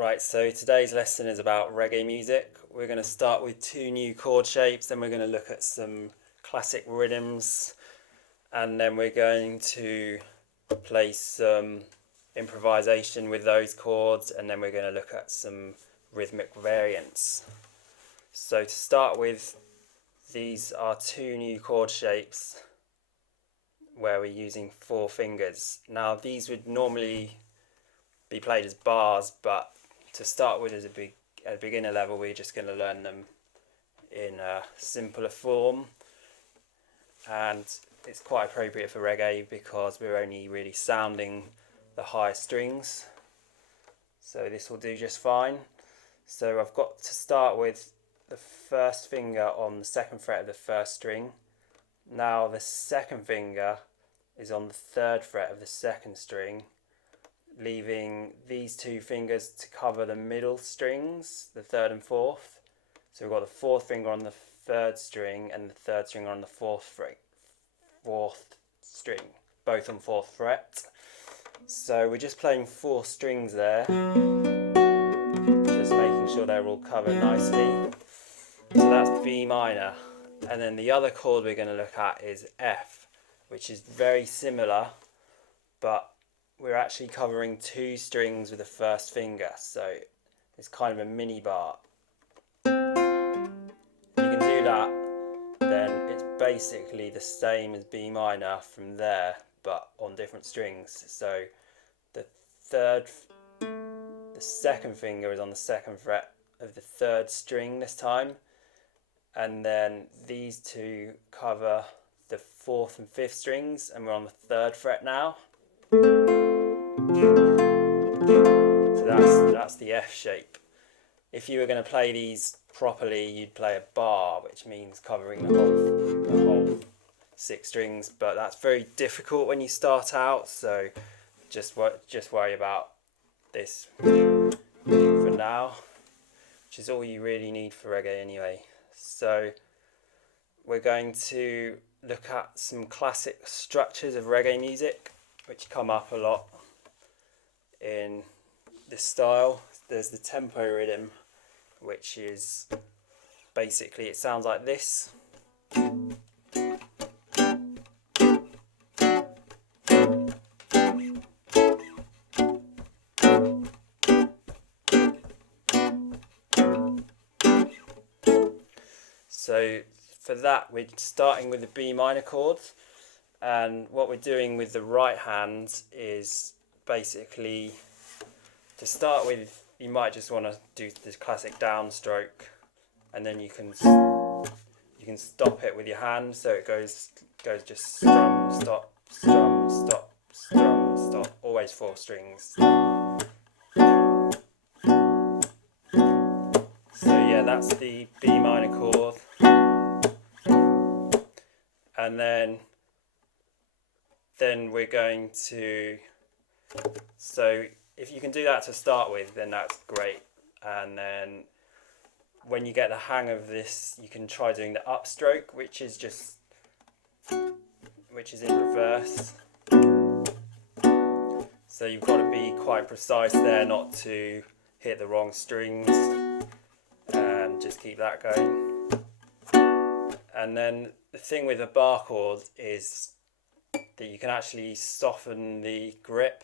Right, so today's lesson is about reggae music. We're going to start with two new chord shapes, then we're going to look at some classic rhythms, and then we're going to play some improvisation with those chords, and then we're going to look at some rhythmic variants. So to start with, these are two new chord shapes where we're using 4 fingers. Now these would normally be played as bars, but to start with, at a beginner level, we're just going to learn them in a simpler form, and it's quite appropriate for reggae because we're only really sounding the higher strings, so this will do just fine. So I've got to start with the first finger on the 2nd fret of the 1st string. Now the 2nd finger is on the 3rd fret of the 2nd string, leaving these 2 fingers to cover the middle strings, the 3rd and 4th. So we've got the 4th finger on the 3rd string and the 3rd string on the 4th string, both on 4th fret. So we're just playing 4 strings there, just making sure they're all covered nicely. So that's B minor. And then the other chord we're going to look at is F, which is very similar, but we're actually covering 2 strings with the 1st finger, so it's kind of a mini bar. If you can do that, then it's basically the same as B minor from there, but on different strings. So the 2nd finger is on the 2nd fret of the 3rd string this time, and then these 2 cover the 4th and 5th strings, and we're on the 3rd fret now. So that's the F shape. If you were going to play these properly, you'd play a bar, which means covering the whole 6 strings, but that's very difficult when you start out, so just worry about this for now, which is all you really need for reggae anyway. So we're going to look at some classic structures of reggae music, which come up a lot in this style. There's the tempo rhythm, which is basically, it sounds like this. So for that, we're starting with the B minor chord, and what we're doing with the right hand is basically, to start with, you might just want to do this classic downstroke, and then you can stop it with your hand, so it goes just strum, stop, strum, stop, strum, stop, always 4 strings. So yeah, that's the B minor chord. And then we're going to, so if you can do that to start with, then that's great. And then when you get the hang of this, you can try doing the upstroke, which is in reverse. So you've got to be quite precise there not to hit the wrong strings, and just keep that going. And then the thing with a bar chord is that you can actually soften the grip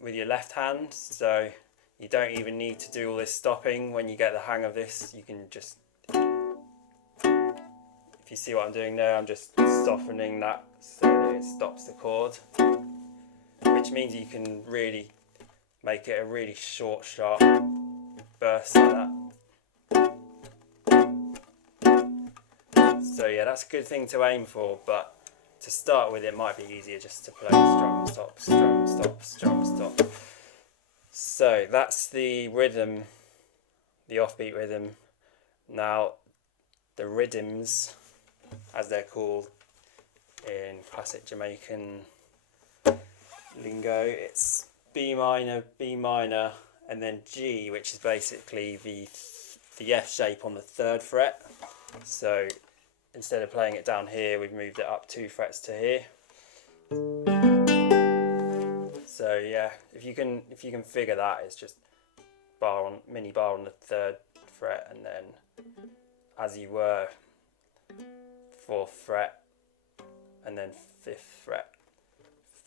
with your left hand, so you don't even need to do all this stopping. When you get the hang of this, you can just, if you see what I'm doing there, I'm just softening that so that it stops the chord, which means you can really make it a really short, sharp burst like that. So yeah, that's a good thing to aim for, but to start with, it might be easier just to play strum, stop, strum, stop, strum, stop. So that's the rhythm, the offbeat rhythm. Now, the rhythms, as they're called in classic Jamaican lingo, it's B minor, and then G, which is basically the F shape on the 3rd fret. So instead of playing it down here, we've moved it up 2 frets to here. So yeah, if you can figure that, it's just mini bar on the 3rd fret, and then as you were 4th fret, and then 5th fret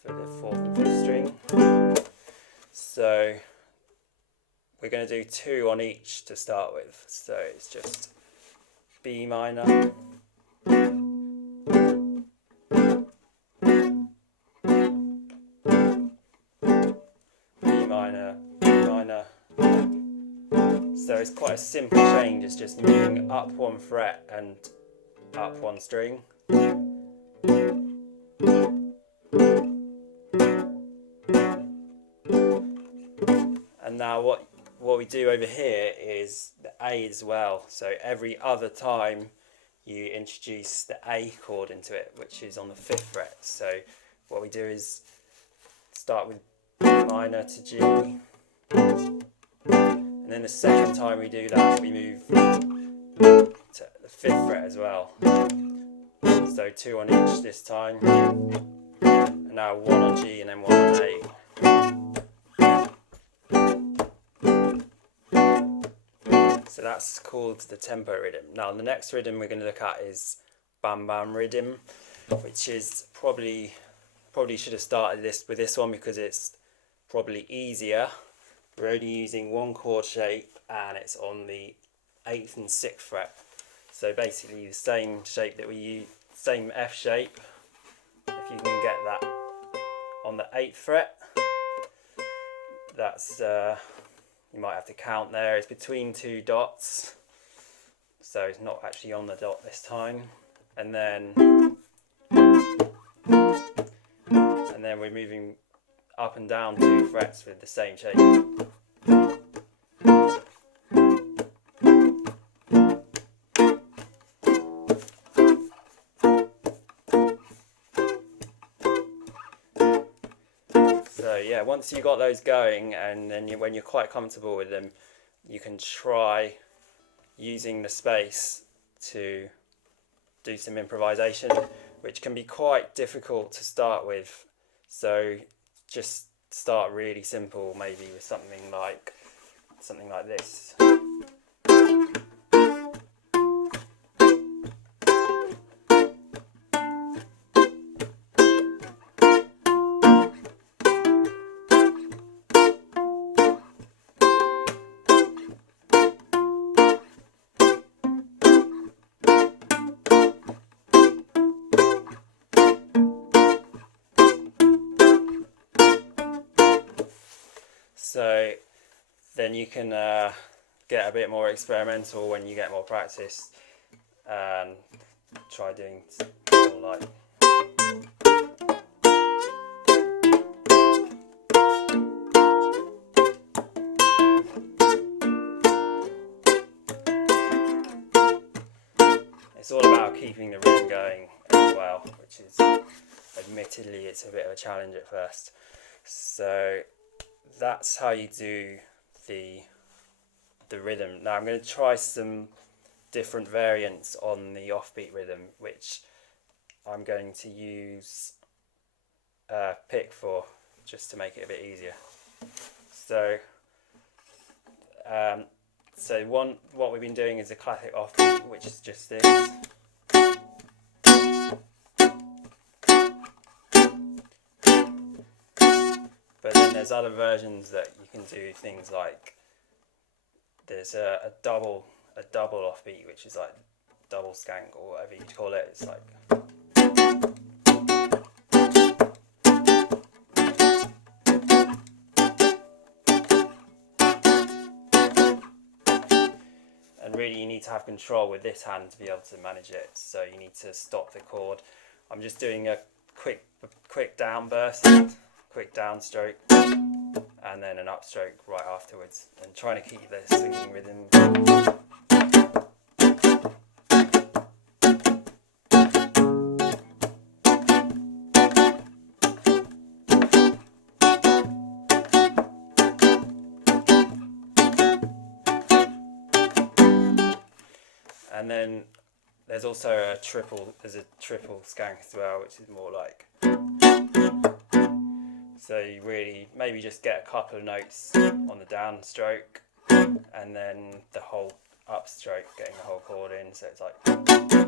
for the 4th and 5th string. So we're going to do 2 on each to start with. So it's just B minor, B minor, B minor. So it's quite a simple change, it's just moving up 1 fret and up 1 string. And now what we do over here is the A as well. So every other time you introduce the A chord into it, which is on the 5th fret. So what we do is start with B minor to G, and then the second time we do that we move to the 5th fret as well. So 2 on each this time, and now 1 on G and then 1 on A. So that's called the tempo rhythm. Now the next rhythm we're going to look at is Bam Bam rhythm, which is probably should have started with this one because it's probably easier. We're only using 1 chord shape and it's on the 8th and 6th fret. So basically the same shape that we use, same F shape. If you can get that on the 8th fret, that's you might have to count there. It's between 2 dots, so it's not actually on the dot this time. And then we're moving up and down 2 frets with the same shape. So yeah, once you got those going, and then when you're quite comfortable with them, you can try using the space to do some improvisation, which can be quite difficult to start with. So just start really simple, maybe with something like this. So then you can get a bit more experimental when you get more practice and try doing something like. It's all about keeping the rhythm going as well, which is admittedly it's a bit of a challenge at first. So that's how you do the rhythm. Now I'm going to try some different variants on the offbeat rhythm, which I'm going to use pick for, just to make it a bit easier. So what we've been doing is a classic offbeat, which is just this. But then there's other versions that you can do things like, there's a double offbeat, which is like double skank or whatever you call it. It's like, and really you need to have control with this hand to be able to manage it. So you need to stop the chord. I'm just doing a quick down burst, quick downstroke, and then an upstroke right afterwards, and trying to keep the swinging rhythm. And then there's also a triple skank as well, which is more like. So you really maybe just get a couple of notes on the downstroke and then the whole upstroke, getting the whole chord in, so it's like.